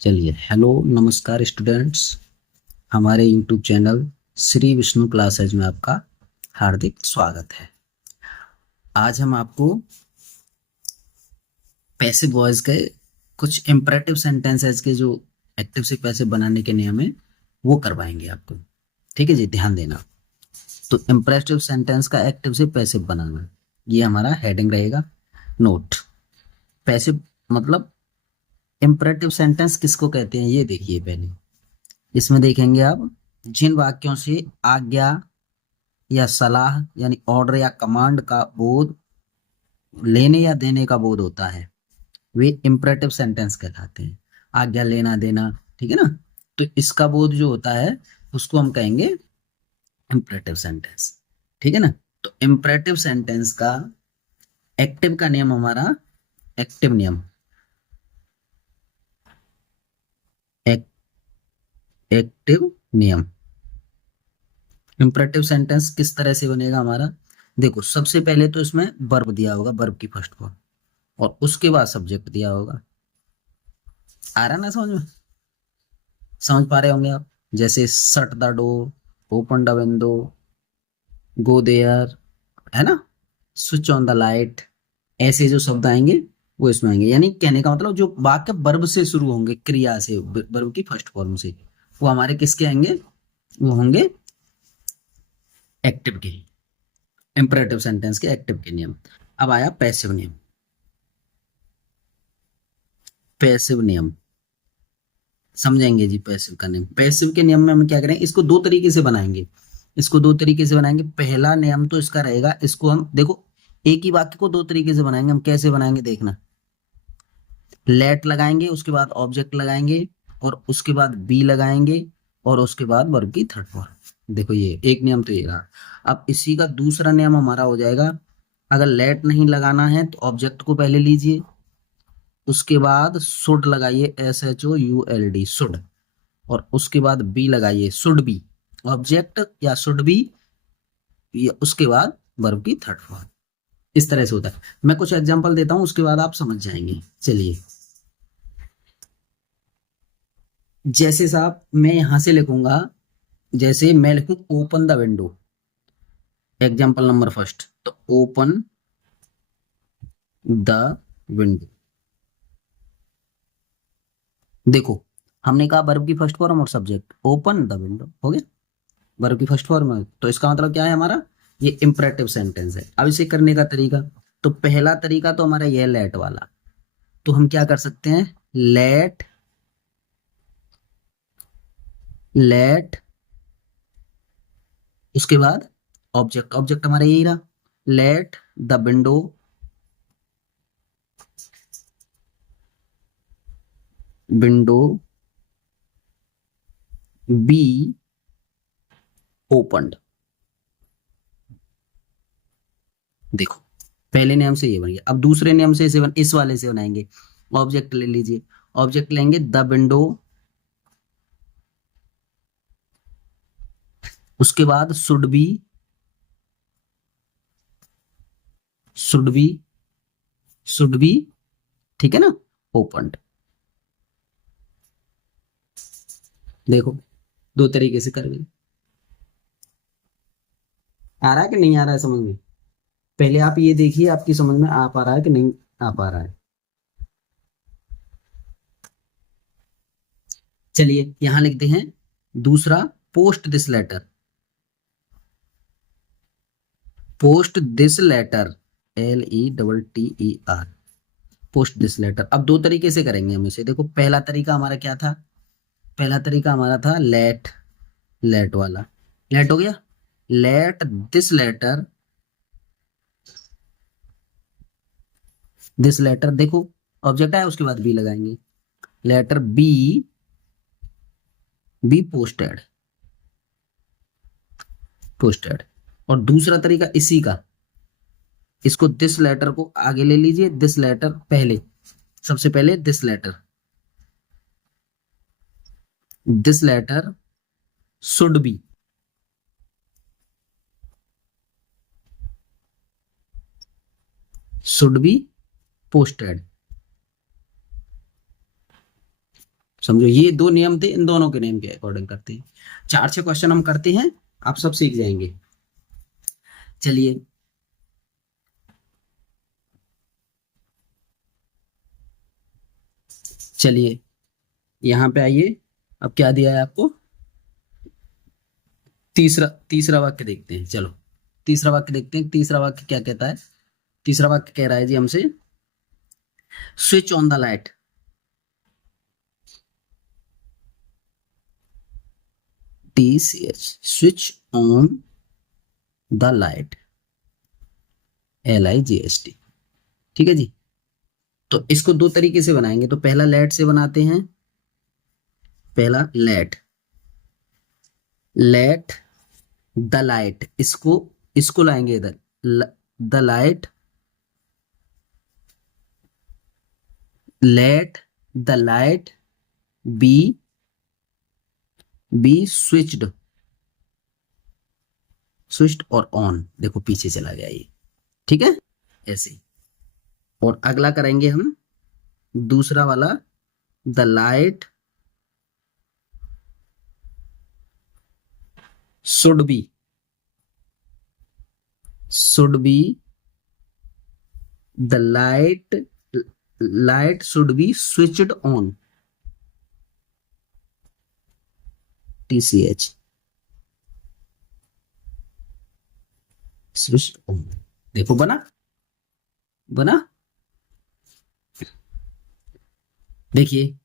चलिए, हेलो नमस्कार स्टूडेंट्स। हमारे YouTube channel Shri Vishnu classes में आपका हार्दिक स्वागत है। आज हम आपको पैसिव वॉइस के कुछ इम्परेटिव सेंटेंसेस के जो एक्टिव से पैसिव बनाने के नियम है वो करवाएंगे आपको। ठीक है जी, ध्यान देना। तो इम्परेटिव सेंटेंस का एक्टिव से पैसिव बनाना, ये हमारा हेडिंग रहेगा। नोट, पैसिव मतलब इम्परेटिव सेंटेंस किसको कहते हैं ये देखिए। पहले इसमें देखेंगे आप, जिन वाक्यों से आज्ञा या सलाह यानी ऑर्डर या कमांड का बोध, लेने या देने का बोध होता है, वे इम्परेटिव सेंटेंस कहलाते हैं। आज्ञा, लेना देना, ठीक है ना। तो इसका बोध जो होता है उसको हम कहेंगे इम्परेटिव सेंटेंस। ठीक है ना। तो इम्परेटिव सेंटेंस का एक्टिव का नियम हमारा, एक्टिव नियम, एक्टिव नियम। इम्परेटिव सेंटेंस किस तरह से बनेगा हमारा, देखो सबसे पहले तो इसमें वर्ब दिया होगा, वर्ब की फर्स्ट फॉर्म, और उसके बाद सब्जेक्ट दिया होगा। आ रहा ना समझ में, समझ पा रहे होंगे आप। जैसे shut the door, open the window, go there, है ना, स्विच ऑन द लाइट, ऐसे जो शब्द आएंगे वो इसमें आएंगे। यानी कहने का मतलब जो वाक्य वर्ब से शुरू होंगे, क्रिया से, वर्ब की फर्स्ट फॉर्म से, वो हमारे किसके आएंगे, वो होंगे एक्टिव के, इंपरेटिव सेंटेंस के एक्टिव के नियम। अब आया पैसिव नियम। पैसिव नियम समझेंगे जी। पैसिव का नियम, पैसिव के नियम में हम क्या करेंगे, इसको दो तरीके से बनाएंगे। इसको दो तरीके से बनाएंगे। पहला नियम तो इसका रहेगा, इसको हम देखो एक ही वाक्य को दो तरीके से बनाएंगे। हम कैसे बनाएंगे देखना, लेट लगाएंगे, उसके बाद ऑब्जेक्ट लगाएंगे, और उसके बाद बी लगाएंगे, और उसके बाद वर्ब की थर्ड फॉर्म। देखो ये एक नियम तो ये रहा। अब इसी का दूसरा नियम हमारा हो जाएगा, अगर लेट नहीं लगाना है तो ऑब्जेक्ट को पहले लीजिए, उसके बाद शुड लगाइए, SHOULD, शुड, और उसके बाद बी लगाइए, शुड बी, ऑब्जेक्ट या शुड बी, उसके बाद वर्ब की थर्ड फॉर्म। इस तरह से होता है। मैं कुछ एग्जांपल देता हूं, उसके बाद आप समझ जाएंगे। चलिए, जैसे साहब मैं यहां से लिखूंगा, जैसे मैं लिखूं open the window, example number first, तो ओपन द विंडो। देखो हमने कहा वर्ब की फर्स्ट फॉर्म और सब्जेक्ट, ओपन द विंडो हो गया, वर्ब की फर्स्ट फॉर्म है। तो इसका मतलब क्या है हमारा, ये इंपरेटिव सेंटेंस है। अब इसे करने का तरीका, तो पहला तरीका तो हमारा यह लेट वाला। तो हम क्या कर सकते हैं, लेट, लेट, उसके बाद ऑब्जेक्ट, ऑब्जेक्ट हमारा यही रहा, let the window, window be opened. देखो पहले नियम से ये बन गया। अब दूसरे नियम से इसे इस वाले से बनाएंगे। ऑब्जेक्ट ले लीजिए, ऑब्जेक्ट लेंगे द विंडो, उसके बाद should be, should be, should B, ठीक है ना, ओपन्ड। देखो दो तरीके से करेंगे। आ रहा है कि नहीं आ रहा है समझ में, पहले आप ये देखिए आपकी समझ में आ पा रहा है कि नहीं आ पा रहा है। चलिए यहां लिखते हैं दूसरा, post this letter, post this letter, LETTER, post this letter. अब दो तरीके से करेंगे हम इसे। देखो पहला तरीका हमारा क्या था, पहला तरीका हमारा था लेट, लेट वाला, लेट हो गया, let this letter, this letter, देखो ऑब्जेक्ट है, उसके बाद बी लगाएंगे, letter be, be posted, posted. और दूसरा तरीका इसी का, इसको दिस लेटर को आगे ले लीजिए, दिस लेटर पहले, सबसे पहले this letter, this letter should be, should be posted. समझो, ये दो नियम थे, इन दोनों के नियम के अकॉर्डिंग करते हैं। 4-6 क्वेश्चन हम करते हैं, आप सब सीख जाएंगे। चलिए, चलिए यहाँ पे आइए। अब क्या दिया है आपको? तीसरा तीसरा वाक्य देखते हैं। चलो तीसरा वाक्य देखते हैं। तीसरा वाक्य क्या कहता है? तीसरा वाक्य कह रहा है जी हमसे, switch on the light. TCH, switch on the light, LIGHT। ठीक है जी। तो इसको दो तरीके से बनाएंगे। तो पहला लेट से बनाते हैं। पहला लेट, लेट द लाइट, इसको लाएंगे इधर, the light, let the light B switched, switched और ऑन। देखो पीछे चला गया ये। ठीक है, ऐसे। और अगला करेंगे हम दूसरा वाला, the light should be, should B, the light should be switched on, TCH, switched on. देखो बना, बना। देखिए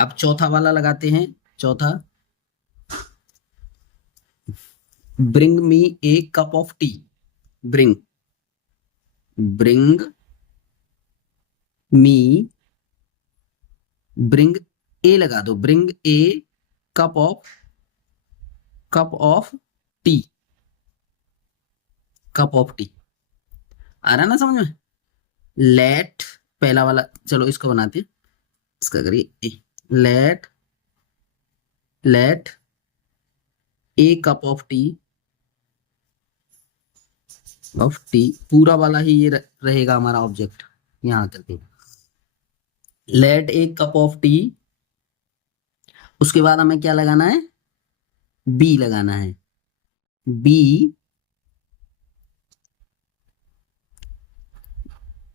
अब चौथा वाला लगाते हैं। चौथा, bring me a cup of tea. Bring, bring me, bring a लगा दो, bring a cup of, cup of tea, cup of tea. आ रहा ना समझ में? लेट, पहला वाला, चलो इसको बनाते हैं। इसका करिए, let, let a cup of tea, of tea, पूरा वाला ही ये रहेगा हमारा ऑब्जेक्ट यहाँ करके। Let a cup of tea, उसके बाद हमें क्या लगाना है? बी लगाना है। Be,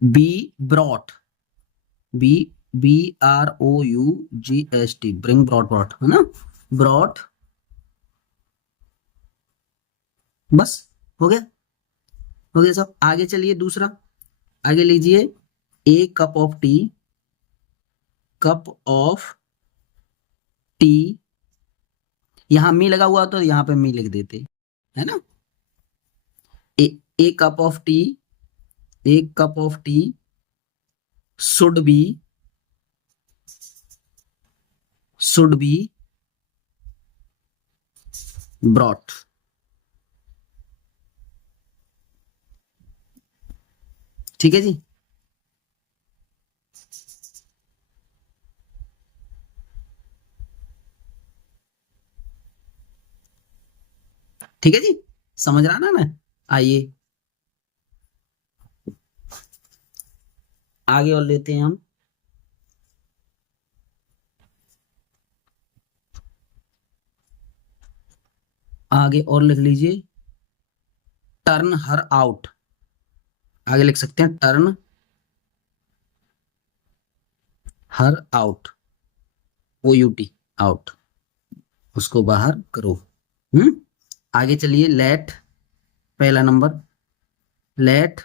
be brought, be, BROUGHT, bring, brought, brought है ना, ब्रॉट। बस हो गया, हो गया सब। आगे चलिए दूसरा, आगे लीजिए, a cup of tea, cup of tea, यहां मी लगा हुआ तो यहां पे मी लिख देते, है ना। A, a cup of tea, a cup of tea should be, should be brought. ठीक है जी। ठीक है जी, समझ रहा ना? आइए आगे और लेते हैं हम। आगे और लिख लीजिए, टर्न हर आउट। आगे लिख सकते हैं, turn her out, OUT, out, उसको बाहर करो। आगे चलिए, लेट, पहला नंबर, लेट,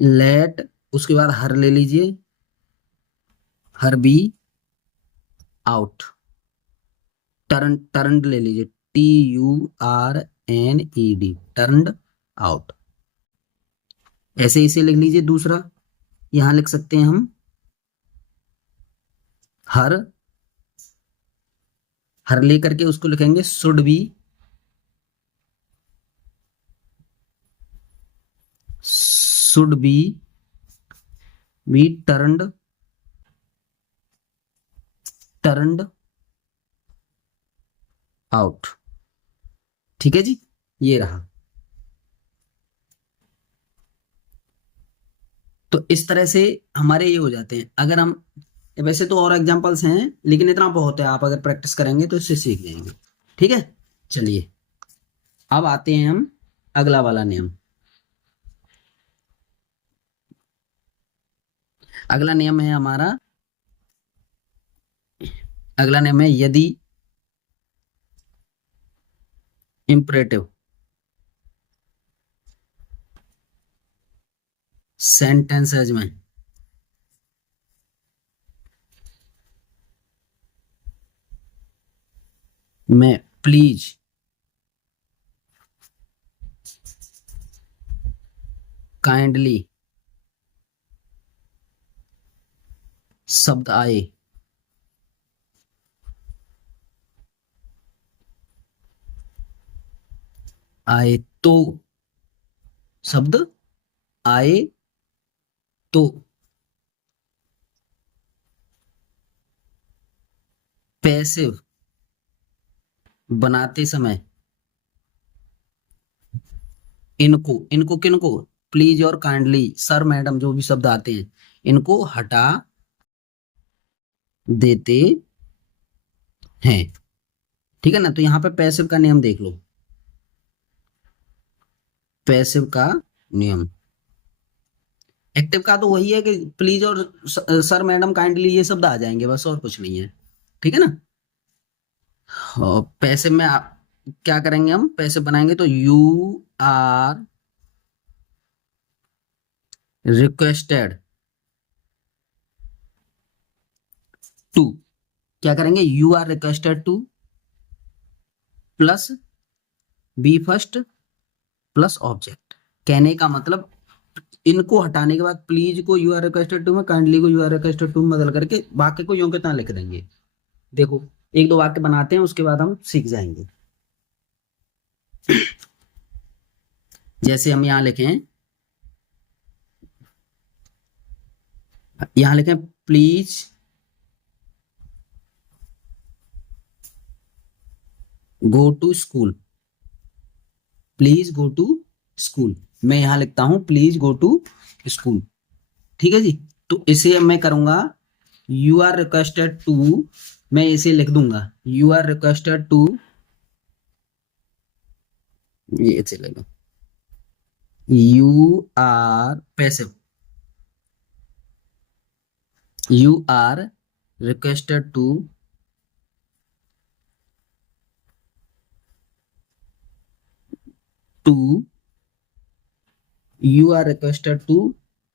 लेट, उसके बाद हर ले लीजिए, हर बी आउट, टर्न, टर्न ले लीजिए, TURNED, टर्नड आउट। ऐसे इसे लिख लीजिए। दूसरा यहां लिख सकते हैं हम, हर, हर लेकर के उसको लिखेंगे should be, should B turned, turned out. ठीक है जी, ये रहा। तो इस तरह से हमारे ये हो जाते हैं। अगर हम, वैसे तो और एग्जांपल्स हैं लेकिन इतना बहुत है, आप अगर प्रैक्टिस करेंगे तो इससे सीख जाएंगे। ठीक है, चलिए अब आते हैं हम अगला वाला नियम। अगला नियम है हमारा, अगला नियम है यदि इंपरेटिव सेंटेंसेज में प्लीज, काइंडली शब्द आए आए तो, शब्द आए तो पैसिव बनाते समय इनको इनको किनको, प्लीज और काइंडली, सर मैडम जो भी शब्द आते हैं इनको हटा देते हैं। ठीक है ना, तो यहाँ पे पैसिव का नियम देख लो, पैसिव का नियम। एक्टिव का तो वही है कि प्लीज और सर मैडम काइंडली ये शब्द आ जाएंगे बस, और कुछ नहीं है। ठीक है ना। और पैसिव में क्या करेंगे, हम पैसिव बनाएंगे तो यू आर रिक्वेस्टेड टू, क्या करेंगे, you are requested to plus be first plus object. कहने का मतलब इनको हटाने के बाद प्लीज को यू आर रिक्वेस्टेड टू में, काइंडली को यू आर रिक्वेस्टेड टू में बदल करके वाक्य को यूं के तना लिख देंगे। देखो एक दो वाक्य बनाते हैं उसके बाद हम सीख जाएंगे। जैसे हम यहां लिखें, यहां लिखें please go to school, please go to school. मैं यहां लिखता हूं प्लीज गो टू स्कूल। ठीक है जी। तो इसे मैं करूंगा यू आर रिक्वेस्टेड टू, मैं इसे लिख दूंगा यू आर रिक्वेस्टेड टू, ये इसे ले लो, you are passive, you are requested to you are requested to.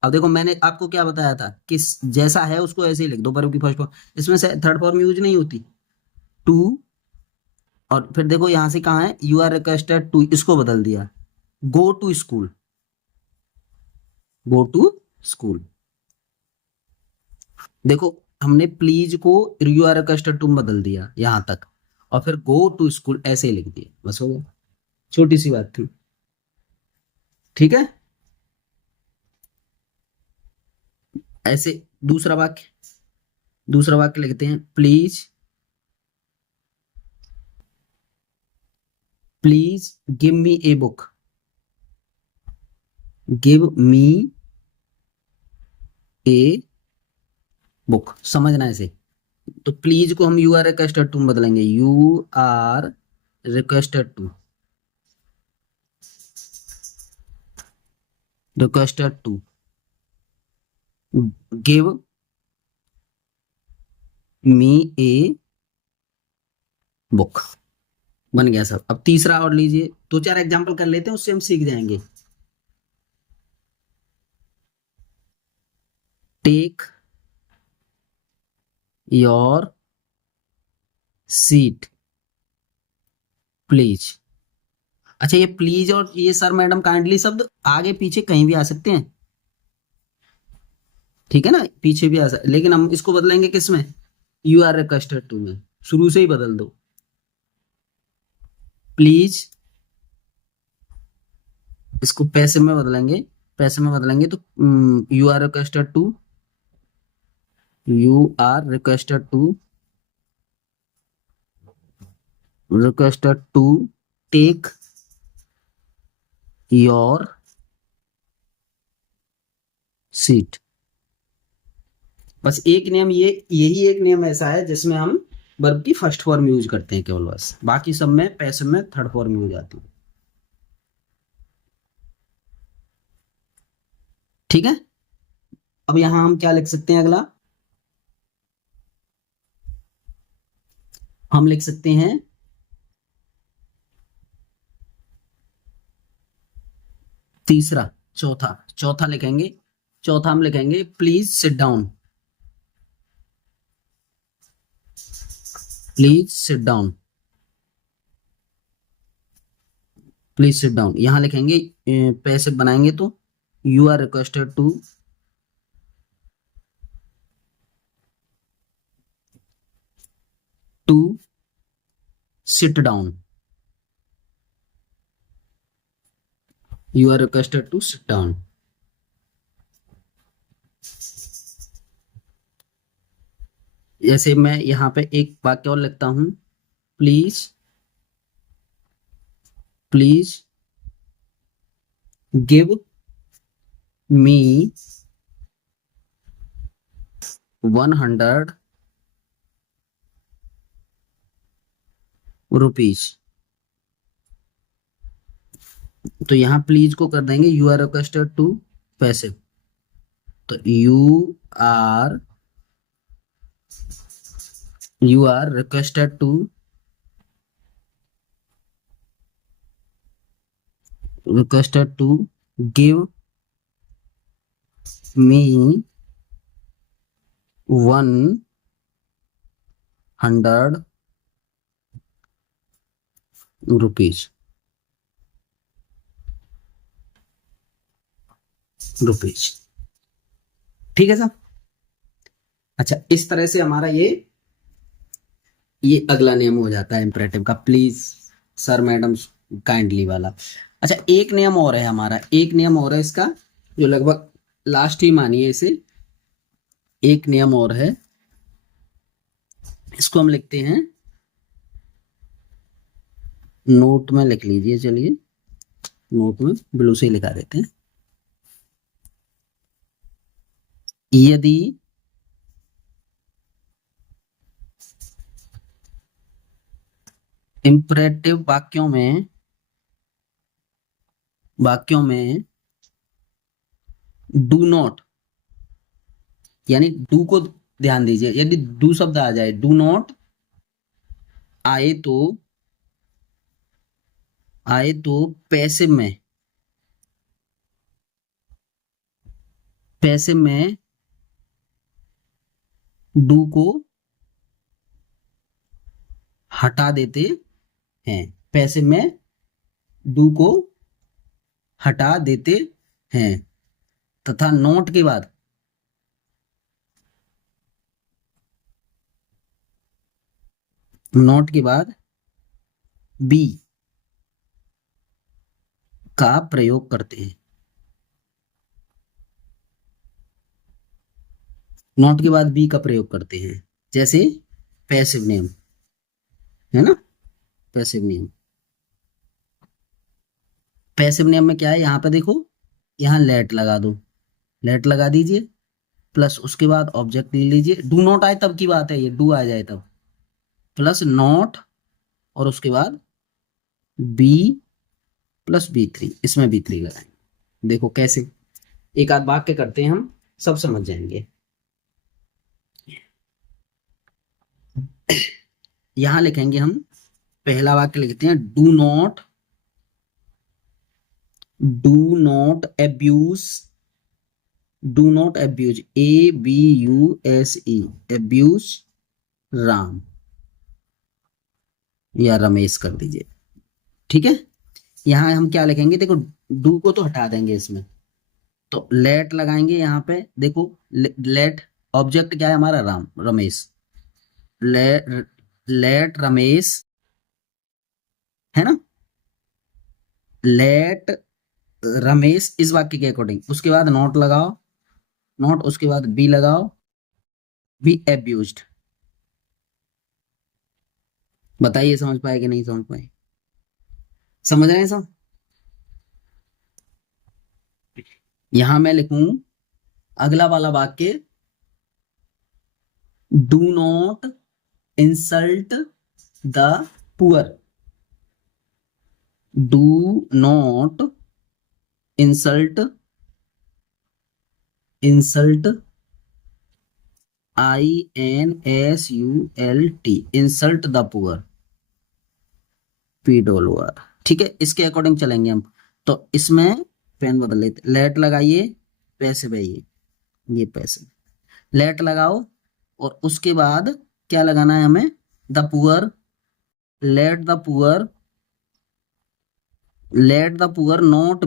अब देखो मैंने आपको क्या बताया था कि जैसा है उसको ऐसे ही लिख दो, वर्ब की फर्स्ट फॉर्म, इसमें से थर्ड फॉर्म यूज नहीं होती। टू, और फिर देखो यहां से कहाँ है, यू आर रिक्वेस्टेड टू, इसको बदल दिया go to school, go to school. देखो हमने प्लीज को यू आर रिक्वेस्टेड टू बदल दिया यहां तक, और फिर गो टू स्कूल ऐसे ही लिख दिया, बस हो गया। छोटी सी बात थी। ठीक है, ऐसे दूसरा वाक्य, दूसरा वाक्य लिखते हैं please, please give me a book, give me a book, समझना ऐसे। तो प्लीज को हम यू आर रिक्वेस्टेड टू बदलेंगे, you are requested to, requested to give me a book, बन गया सब। अब तीसरा और लीजिए, दो चार एग्जांपल कर लेते हैं उससे हम सीख जाएंगे। Take your seat please. अच्छा ये प्लीज और ये सर मैडम काइंडली शब्द आगे पीछे कहीं भी आ सकते हैं, ठीक है ना, पीछे भी आ सकते, लेकिन हम इसको बदलेंगे किसमें, यू आर रिक्वेस्टेड टू में, शुरू से ही बदल दो। प्लीज, इसको पैसे में बदलेंगे, पैसे में बदलेंगे तो you are requested to, you are requested to, requested to take your seat. बस एक नियम यही एक नियम ऐसा है जिसमें हम वर्ब की फर्स्ट फॉर्म यूज करते हैं केवल, बस बाकी सब में पैसिव में थर्ड फॉर्म यूज आती है। ठीक है, अब यहां हम क्या लिख सकते हैं, अगला हम लिख सकते हैं तीसरा, चौथा चौथा लिखेंगे, चौथा हम लिखेंगे please sit down. Please sit down, please sit down यहां लिखेंगे, पैसिव बनाएंगे तो you are requested to sit down, you are requested to sit down. जैसे मैं यहाँ पे एक वाक्य और लिखता हूं, please please give me 100 rupees. तो यहाँ प्लीज को कर देंगे you are requested to passive, तो are you are requested to give me 100 rupees. ठीक है सर। अच्छा, इस तरह से हमारा ये अगला नियम हो जाता है इंपरेटिव का, प्लीज सर मैडम काइंडली वाला। अच्छा, एक नियम और है हमारा, एक नियम और है इसका, जो लगभग लास्ट ही मानिए इसे, एक नियम और है, इसको हम लिखते हैं, नोट में लिख लीजिए, चलिए नोट में ब्लू से ही लिखा देते हैं। यदि इंपरेटिव वाक्यों में डू नॉट, यानी डू को ध्यान दीजिए, यदि डू शब्द आ जाए, डू नॉट आए तो पैसिव में डू को हटा देते हैं, पैसिव में डू को हटा देते हैं, तथा नोट के बाद बी का प्रयोग करते हैं। नॉट के बाद बी का प्रयोग करते हैं, जैसे पैसिव नेम है ना, पैसिव नेम। पैसिव नेम में क्या है, यहाँ पे देखो, यहाँ लेट लगा दो, लेट लगा दीजिए, प्लस उसके बाद ऑब्जेक्ट ले लीजिए, डू नॉट आए तब की बात है, ये डू आ जाए तब, प्लस नॉट और उसके बाद बी प्लस B3, इसमें B3 लगाएंगे। देखो कैसे, एक आध वाक्य करते हैं हम, सब समझ जाएंगे। यहां लिखेंगे हम, पहला वाक्य लिखते हैं, do not abuse, ABUSE, abuse Ram या रमेश कर दीजिए। ठीक है, यहां हम क्या लिखेंगे, देखो डू को तो हटा देंगे इसमें, तो लेट लगाएंगे यहाँ पे, देखो लेट ऑब्जेक्ट क्या है हमारा, रमेश, लेट रमेश है ना, लेट रमेश इस वाक्य के अकॉर्डिंग, उसके बाद नॉट लगाओ, नॉट उसके बाद बी लगाओ, बी एब्यूज्ड। बताइए समझ पाए कि नहीं समझ पाए, समझ रहे हैं सब। यहां मैं लिखूं अगला वाला वाक्य, do not insult the poor, do not insult INSULT, insult the poor, P-O-O-R। ठीक है, इसके अकॉर्डिंग चलेंगे हम। तो इसमें पेन बदल लेते, लेट लगाइए, पैसे भाई ये पैसे, लेट लगाओ और उसके बाद क्या लगाना है हमें, the poor, let the poor, let the poor not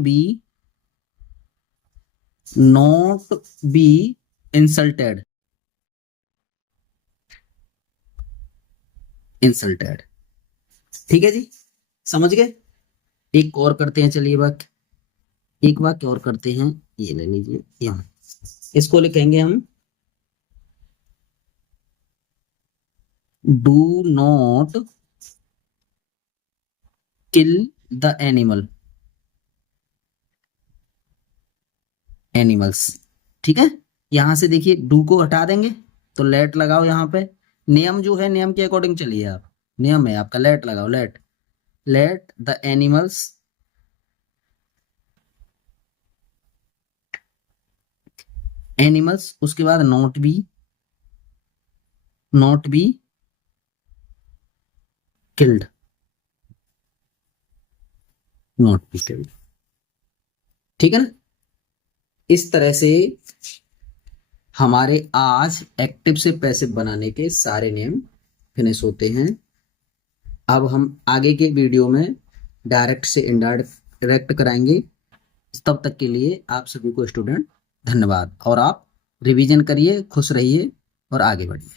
be insulted, insulted. ठीक है जी, समझ गए। एक और करते हैं, चलिए वाक्य, एक वाक्य और करते हैं, ये ले लीजिए यहाँ, इसको लिखेंगे हम, do not kill the animals. ठीक है, यहां से देखिए डू को हटा देंगे तो लेट लगाओ यहाँ पे, नियम जो है नियम के अकॉर्डिंग चलिए आप, नियम है आपका लेट लगाओ, let, let the animals, animals, उसके बाद not be killed, not be killed. ठीक है ना, इस तरह से हमारे आज एक्टिव से पैसिव बनाने के सारे नियम फिनिश होते हैं। अब हम आगे के वीडियो में डायरेक्ट से इनडायरेक्ट कराएंगे। तब तक के लिए आप सभी को स्टूडेंट धन्यवाद, और आप रिवीजन करिए, खुश रहिए और आगे बढ़िए।